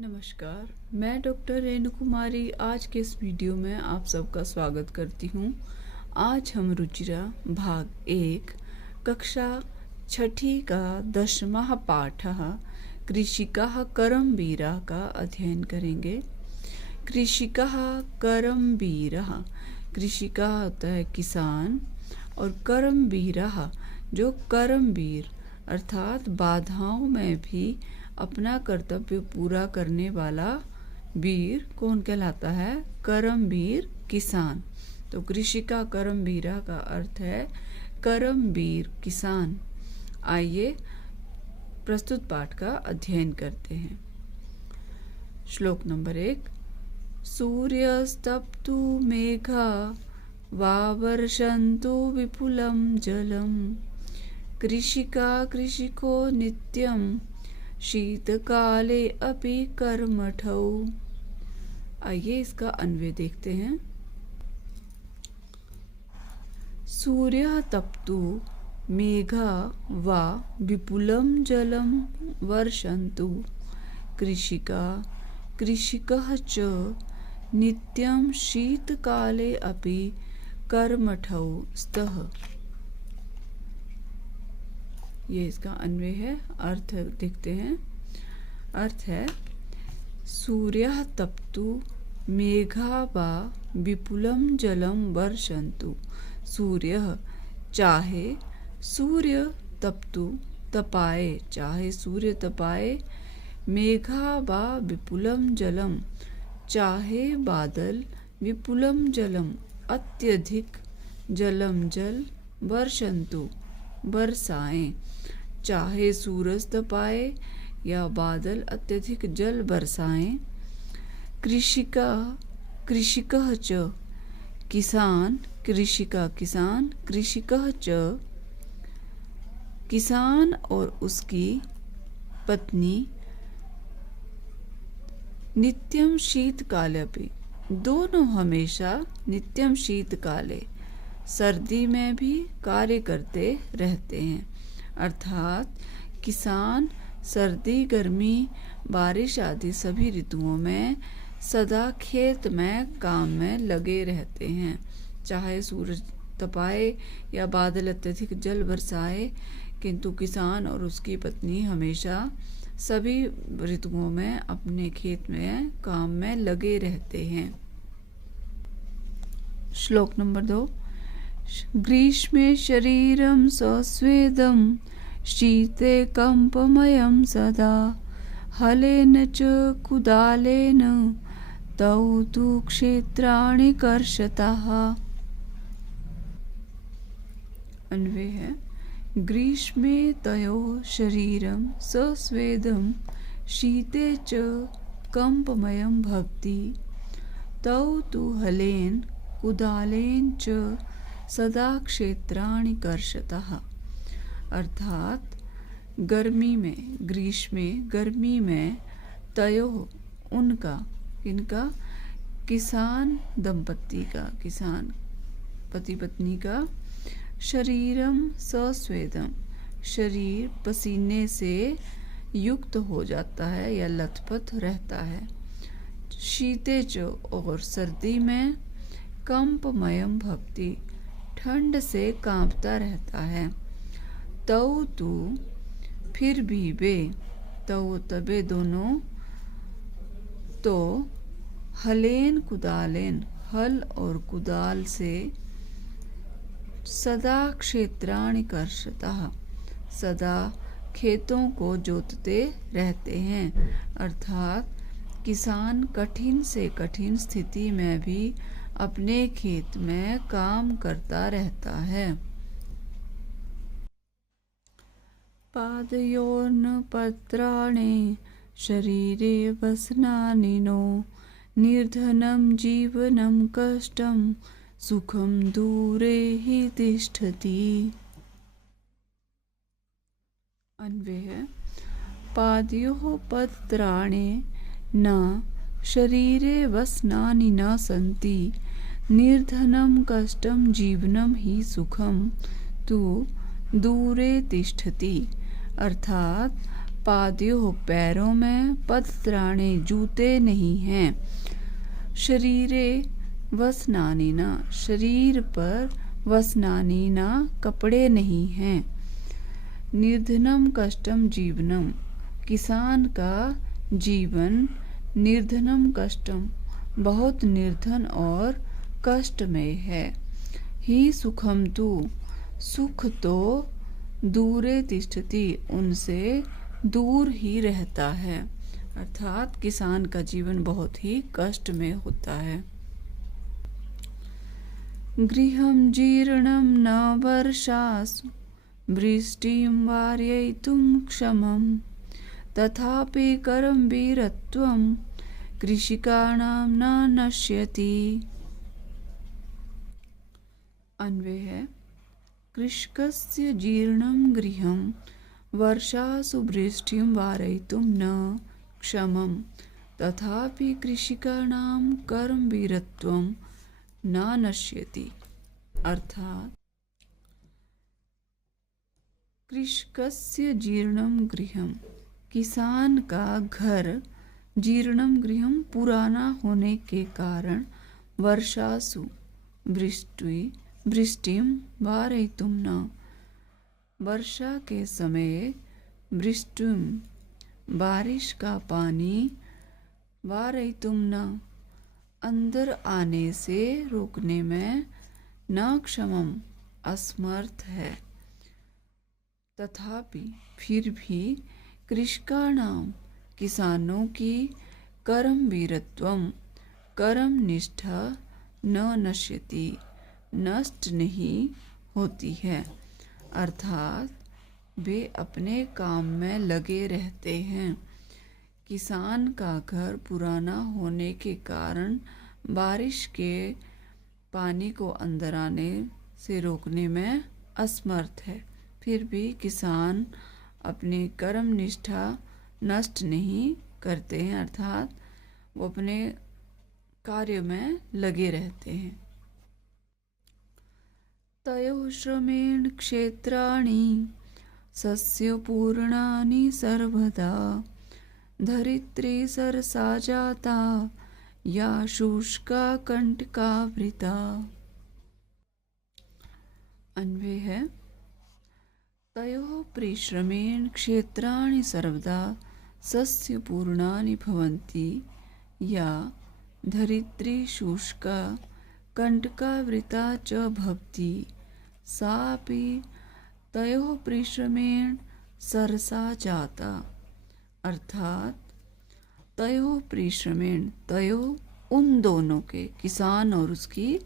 नमस्कार, मैं डॉक्टर रेणु कुमारी आज के इस वीडियो में आप सबका स्वागत करती हूँ। आज हम रुचिरा भाग 1 कक्षा 6ठी का 10वां पाठ कृषिकाः करमवीरः का अध्ययन करेंगे। कृषिकाः करमवीरः, कृषिका होता है किसान और करमवीरः जो करमवीर अर्थात बाधाओं में भी अपना कर्तव्य पूरा करने वाला वीर कौन कहलाता है? करमवीर किसान। तो कृषिका करमवीरा का अर्थ है करमवीर किसान। आइए प्रस्तुत पाठ का अध्ययन करते हैं। श्लोक नंबर 1। सूर्यस्तप्तु मेघा वावर्षन्तु विपुलं जलम कृषिका कृषिको नित्यं शीतकाले अपि कर्मठौ। आइए इसका अन्वय देखते हैं। सूर्य तप्तु मेघा वा विपुलं जलं वर्षन्तु कृषिका कृषिकः च नित्यं शीतकाले अपि कर्मठौ स्तः। ये इसका अन्वय है। अर्थ देखते हैं। अर्थ है सूर्यः तप्तु मेघा वा विपुलं जलं वर्षन्तु। सूर्यः चाहे सूर्य तप्तु तपाए, चाहे सूर्य तपाए, मेघा वा विपुलं जलम चाहे बादल, विपुलं जलम अत्यधिक, जलम जल, वर्षन्तु बरसाएं, चाहे सूरज तपाए या बादल अत्यधिक जल बरसाएं। कृषिका कृषिकः च किसान, कृषिका किसान, कृषिकः च किसान और उसकी पत्नी नित्यम शीतकाले भी, दोनों हमेशा नित्यम शीतकाले सर्दी में भी कार्य करते रहते हैं। अर्थात किसान सर्दी गर्मी बारिश आदि सभी ऋतुओं में सदा खेत में काम में लगे रहते हैं। चाहे सूरज तपाए या बादल अत्यधिक जल बरसाए, किंतु किसान और उसकी पत्नी हमेशा सभी ऋतुओं में अपने खेत में काम में लगे रहते हैं। श्लोक नंबर 2। ग्रीष्मे शरीरं सस्वेदं शीते कंपमयं सदा हलेन च कुदालेन तौ तु क्षेत्राणि कर्षतः। अन्वय है ग्रीष्मे तयोः शरीरं सस्वेदं शीते च कंपमयं भवति तौ तु हलेन कुदालेन च सदा क्षेत्राणि कर्षतः। अर्थात गर्मी में, ग्रीष्मे गर्मी में, तयो उनका, इनका किसान दंपत्ति का, किसान पति पत्नी का, शरीरम सस्वेदम शरीर पसीने से युक्त हो जाता है या लथपथ रहता है। शीते च और सर्दी में, कंपमयम भवति ठंड से कांपता रहता है। तौ तु फिर भी वे, तौ तबे दोनों, तो हलेन कुदालेन हल और कुदाल से, सदा क्षेत्राणि कर्षतः सदा खेतों को जोतते रहते हैं। अर्थात किसान कठिन से कठिन स्थिति में भी अपने खेत में काम करता रहता है। पादयोर्न पत्राणि शरीरे वसनानि नो निर्धनं जीवनं कष्टं सुखं दूरे हि तिष्ठति। अन्वय है पादयोः पत्राणि न शरीरे वसनानि न सन्ति निर्धनं कष्टं जीवनं हि सुखं तु दूरे तिष्ठति। अर्थात पादयोः पैरों में, पदत्राणे जूते नहीं हैं, शरीरे वसनानि न शरीर पर, वसनानि न कपड़े नहीं हैं, निर्धनम कष्टम जीवनम किसान का जीवन, निर्धनम कष्टम बहुत निर्धन और कष्टमय है, ही सुखम तु सुख तो दूरे तिष्ठति उनसे दूर ही रहता है, अर्थात किसान का जीवन बहुत ही कष्ट में होता है। गृहं जीर्णं न वर्षासु वृष्टिं वारयितुं क्षमं, तथापि करं वीरत्वं कृषिकाणां न नश्यति। अन्वय है, कृषकस्य जीर्णं गृहं वर्षासु वृष्टिं वारयितुं न क्षमं, तथापि कृषिकाणां कर्मवीरत्वं न नश्यति। अर्थात कृषकस्य जीर्णं गृहं किसान का घर, जीर्णं गृहं पुराना होने के कारण, वर्षासु वृष्टिं वारयितुं न वर्षा के समय, वृष्टिं बारिश का पानी, वारयितुं न अंदर आने से रोकने में, न क्षमम असमर्थ है, तथापि फिर भी कृषकाणाम किसानों की कर्म वीरत्वम कर्म निष्ठा न नश्यति नष्ट नहीं होती है, अर्थात वे अपने काम में लगे रहते हैं। किसान का घर पुराना होने के कारण बारिश के पानी को अंदर आने से रोकने में असमर्थ है, फिर भी किसान अपनी कर्म निष्ठा नष्ट नहीं करते हैं, अर्थात वो अपने कार्य में लगे रहते हैं। तयोः श्रमेण क्षेत्राणि सस्यपूर्णानि सर्वदा, धरित्री सरसा जाता या शुष्का कंटकावृता। अन्वय है, तयोः परिश्रमेण क्षेत्राणि सर्वदा सस्यपूर्णानि भवन्ति, या धरित्री शुष्का कंटकावृता च भवति, सापि तयोः परिश्रमेण सरसा जाता। अर्थात तयोः परिश्रमेण, तयोः उन दोनों के, किसान और उसकी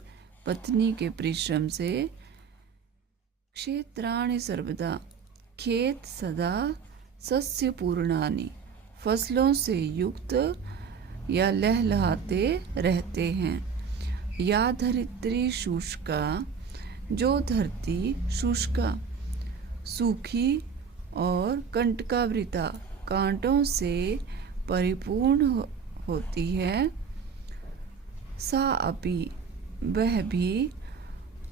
पत्नी के परिश्रम से, क्षेत्राणि सर्वदा खेत सदा, सस्य पूर्णानि फसलों से युक्त या लहलहाते रहते हैं, या धरित्री शुष्का जो धरती शुष्का सूखी और कंटकावृता कांटों से परिपूर्ण होती है, सा अपि वह भी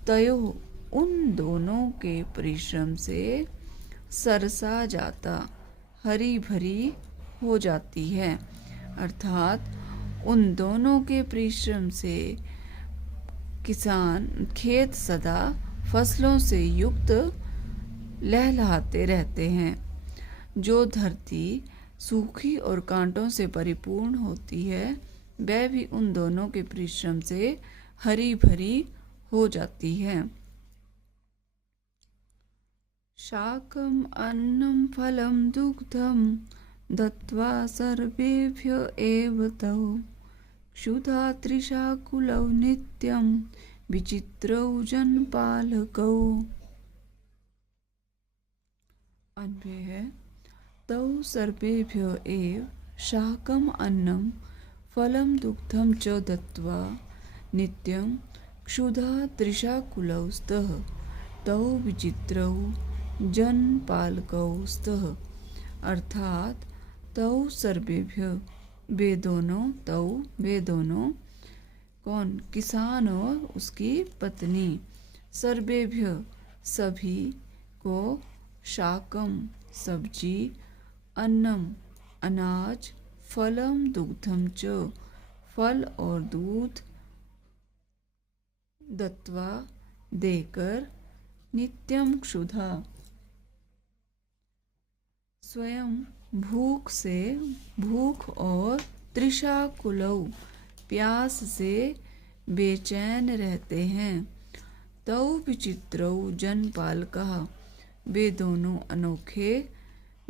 तयोः उन दोनों के परिश्रम से सरसा जाता हरी भरी हो जाती है, अर्थात उन दोनों के परिश्रम से किसान खेत सदा फसलों से युक्त लहलहाते रहते हैं, जो धरती सूखी और कांटों से परिपूर्ण होती है वह भी उन दोनों के परिश्रम से हरी भरी हो जाती है। शाकम अन्नम फलम दुग्धम दत्वा सर्वेभ्य एव तौ क्षुधा त्रिशाकुलौ नित्यं विचित्रौ जनपालकौ। अन्वय है, तौ सर्वेभ्यो एव शाकम अन्नम फलम दुग्धम च दत्वा नित्यं क्षुधा त्रिशाकुलौ स्तः तौ विचित्रौ जनपालकौ स्तः। अर्थात तौ सर्वेभ्य वे दोनों कौन, किसान और उसकी पत्नी, सर्वेभ्य सभी को, शाकम सब्जी, अन्नम अनाज, फलम दुग्धम च फल और दूध, दत्वा देकर, नित्यम क्षुधा स्वयं भूख और तृषा कुलौ प्यास से बेचैन रहते हैं। तौ विचित्रौ जनपालकः वे दोनों अनोखे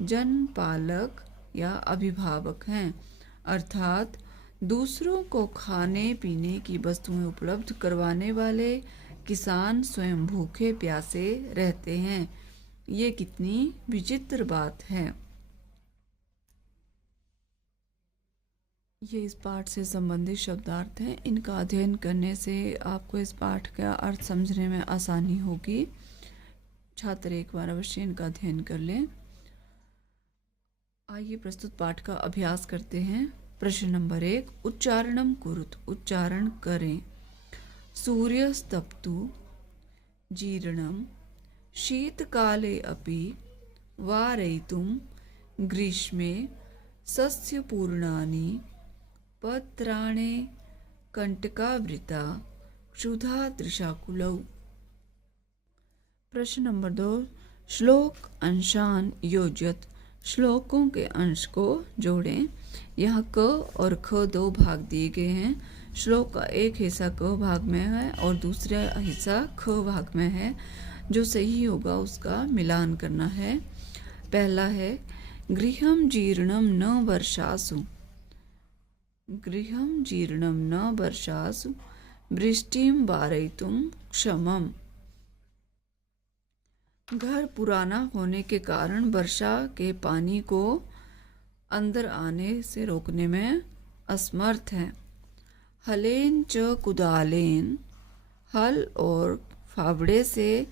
जनपालक या अभिभावक हैं, अर्थात दूसरों को खाने पीने की वस्तुएं उपलब्ध करवाने वाले किसान स्वयं भूखे प्यासे रहते हैं। ये कितनी विचित्र बात है। ये इस पाठ से संबंधित शब्दार्थ हैं। इनका अध्ययन करने से आपको इस पाठ का अर्थ समझने में आसानी होगी। छात्र एक बार अवश्य इनका अध्ययन कर लें। आइए प्रस्तुत पाठ का अभ्यास करते हैं। प्रश्न नंबर 1, उच्चारणम कुरुत, उच्चारण करें। सूर्यस्तप्तु जीर्णम शीतकाले अपि वारयितुं ग्रीष्मे सस्यपूर्णानि पत्राणे कंटकावृता क्षुधा तृषाकुलौ। प्रश्न नंबर 2, श्लोक अंशान योजयत, श्लोकों के अंश को जोड़ें। यहाँ क और ख दो भाग दिए गए हैं। श्लोक का एक हिस्सा क भाग में है और दूसरा हिस्सा ख भाग में है। जो सही होगा उसका मिलान करना है। पहला है गृहम जीर्णम न वर्षासु, गृहम जीर्णम न वर्षासु वृष्टिम वारयितुं क्षमम। घर पुराना होने के कारण वर्षा के पानी को अंदर आने से रोकने में असमर्थ है। हलेन च कुदालेन, हल और फावड़े से,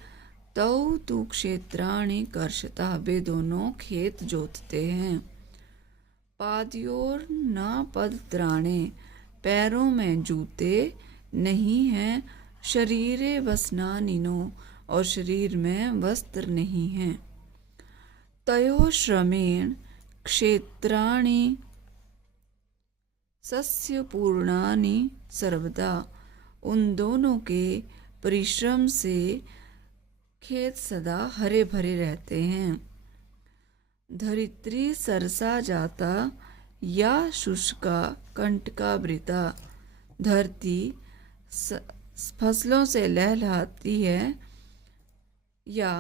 तौ तु क्षेत्राणि कर्षता वे दोनों खेत जोतते हैं। पादयोर न पदत्राणे पैरों में जूते नहीं हैं। शरीरे वसनानिनो और शरीर में वस्त्र नहीं हैं। तयो श्रमेण क्षेत्राणि सस्यपूर्णानि सर्वदा उन दोनों के परिश्रम से खेत सदा हरे भरे रहते हैं। धरित्री सरसा जाता या शुष्का कंटकावृता धरती फसलों से लहलहाती है या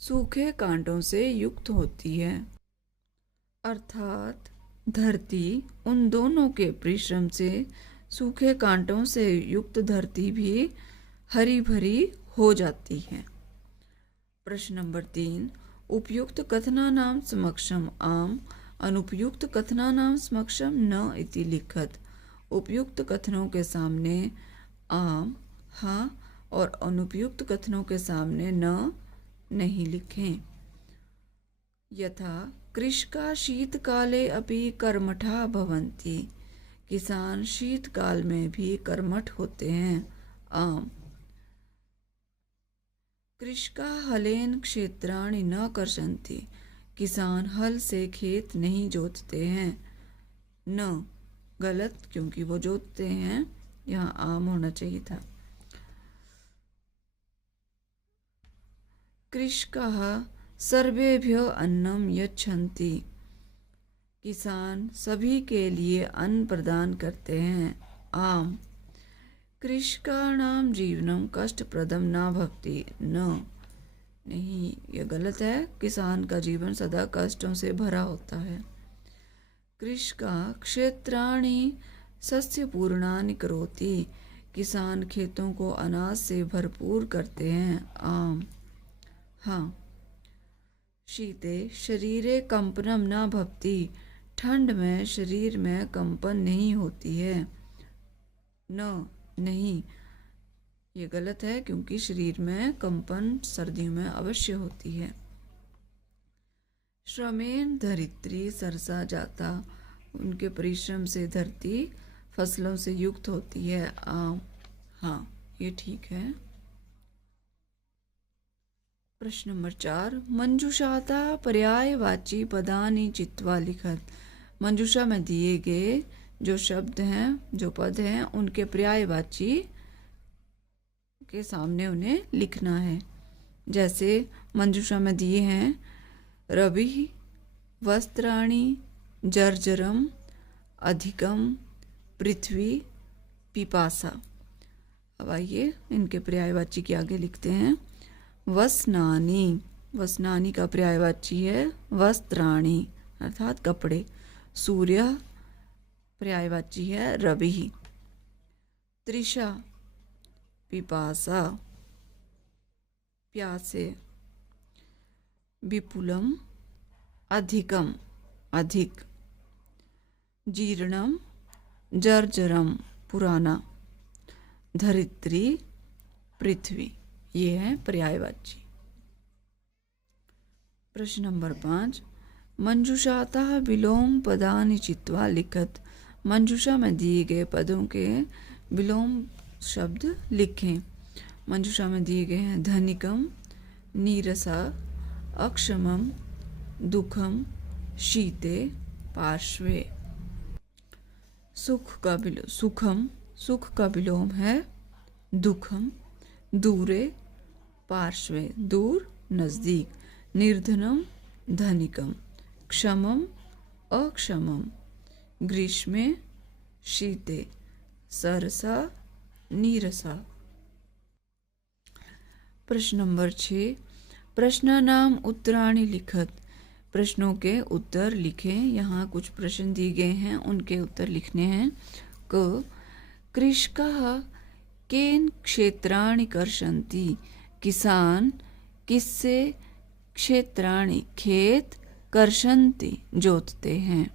सूखे कांटों से युक्त होती है। अर्थात धरती उन दोनों के परिश्रम से सूखे कांटों से युक्त धरती भी हरी भरी हो जाती है। प्रश्न नंबर 3, उपयुक्त कथनानां समक्षम आम, अनुपयुक्त कथनानां समक्षम न इति लिखत। उपयुक्त कथनों के सामने आम, हाँ, और अनुपयुक्त कथनों के सामने न नहीं लिखें। यथा कृषका शीतकाले अपि कर्मठा भवन्ति, किसान शीतकाल में भी कर्मठ होते हैं। आम। कृषका हलेन क्षेत्राणि न कर्षन्ति, किसान हल से खेत नहीं जोतते हैं। न गलत, क्योंकि वो जोतते हैं, यहाँ आम होना चाहिए था। कृषकाः सर्वेभ्यो अन्नम यच्छन्ति, किसान सभी के लिए अन्न प्रदान करते हैं। आम। कृषकाणां जीवनम कष्टप्रदम न भवति, न नहीं, यह गलत है। किसान का जीवन सदा कष्टों से भरा होता है। कृषका क्षेत्राणि सस्यपूर्णानि करोति, किसान खेतों को अनाज से भरपूर करते हैं। आम। हाँ। शीते शरीरे कंपनम न भवति, ठंड में शरीर में कंपन नहीं होती है। न नहीं, ये गलत है, क्योंकि शरीर में कंपन सर्दियों में अवश्य होती है। श्रमेण धरित्री सरसा जाता, उनके परिश्रम से धरती फसलों से युक्त होती है। आम। हाँ, ये ठीक है। प्रश्न नंबर 4, मंजूषाता पर्यायवाची पदानि चित्वा लिखत। मंजूषा में दिए गए जो शब्द हैं, जो पद हैं, उनके पर्यायवाची के सामने उन्हें लिखना है। जैसे मंजूषा में दिए हैं रवि, वस्त्राणि, जर्जरम, अधिकम, पृथ्वी, पिपासा। अब आइए इनके पर्यायवाची के आगे लिखते हैं। वसनानि, वसनानि का पर्यायवाची है वस्त्राणि अर्थात कपड़े। सूर्य पर्यायवाची है रवि। तृषा पिपासा प्यासे। विपुलम अधिकम अधिक। जीर्णम जर्जरम पुराना। धरित्री पृथ्वी। ये है पर्यायवाची। प्रश्न नंबर 5, मंजूषातः विलोम पदानि चित्वा लिखत। मंजूषा में दिए गए पदों के विलोम शब्द लिखें। मंजूषा में दिए गए हैं धनिकम, नीरसा, अक्षमम, दुखम, शीते, पार्श्वे। सुखम, सुख का विलोम है दुखम। दूरे पार्श्वे, दूर नजदीक। निर्धनम धनिकम। क्षमम अक्षमम। ग्रीष्मे शीते। सरसा नीरसा। प्रश्न नंबर 6, प्रश्नानाम उत्तराणि लिखत। प्रश्नों के उत्तर लिखें। यहाँ कुछ प्रश्न दिए गए हैं, उनके उत्तर लिखने हैं। क कृषकाः केन क्षेत्राणि कर्षन्ति। किसान किससे क्षेत्राणि खेत कर्षन्ति जोतते हैं।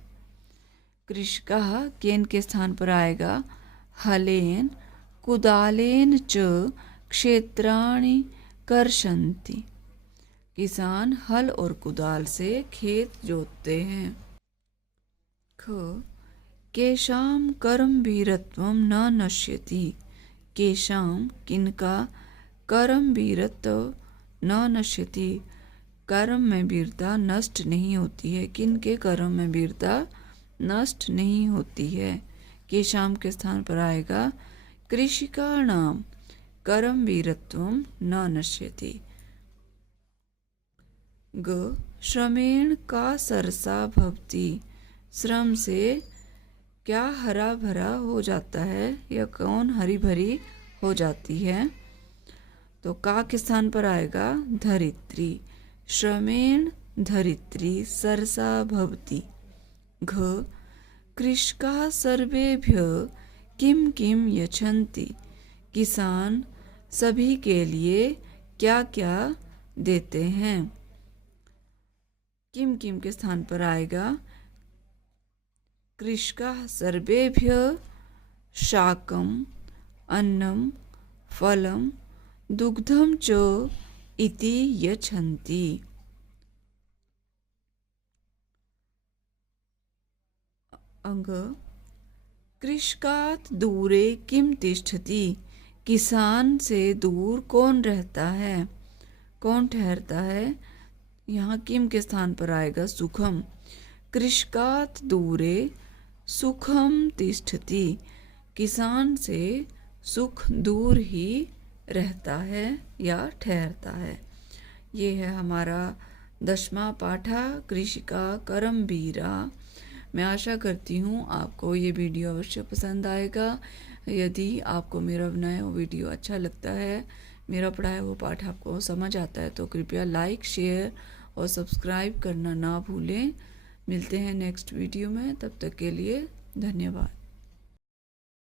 कृषकाः केन के स्थान पर आएगा हलेन कुदालेन च क्षेत्राणि कर्षन्ति। किसान हल और कुदाल से खेत जोतते हैं। ख केषां कर्मवीरत्वं न नश्यति। केषां किनका कर्मवीरत्व न नश्यति कर्म में वीरता नष्ट नहीं होती है। किनके कर्म में वीरता नष्ट नहीं होती है। केषां के स्थान पर आएगा कृषिकाणां कर्मवीरत्वं न नश्यति। ग श्रमेण का सरसा भवति। श्रम से क्या हरा भरा हो जाता है या कौन हरी भरी हो जाती है। तो का के स्थान पर आएगा धरित्री। श्रमेण धरित्री सरसा भवति। घ कृषकाः सर्वेभ्यः किम किम यच्छन्ति। किसान सभी के लिए क्या क्या देते हैं। किम किम के स्थान पर आएगा कृषकाः सर्वेभ्यः शाकम अन्नम फलम दुग्धम च इति यच्छन्ति। अंग कृषकात् दूरे किम तिष्ठति। किसान से दूर कौन रहता है, कौन ठहरता है। यहाँ किम के स्थान पर आएगा सुखम। कृषकात् दूरे सुखम तिष्ठति। किसान से सुख दूर ही रहता है या ठहरता है। ये है हमारा 10वां पाठा कृषिका कर्मवीरा। मैं आशा करती हूँ आपको ये वीडियो अवश्य पसंद आएगा। यदि आपको मेरा बनाया हुआ वीडियो अच्छा लगता है, मेरा पढ़ाया हुआ पाठ आपको समझ आता है, तो कृपया लाइक, शेयर और सब्सक्राइब करना ना भूलें। मिलते हैं नेक्स्ट वीडियो में, तब तक के लिए धन्यवाद।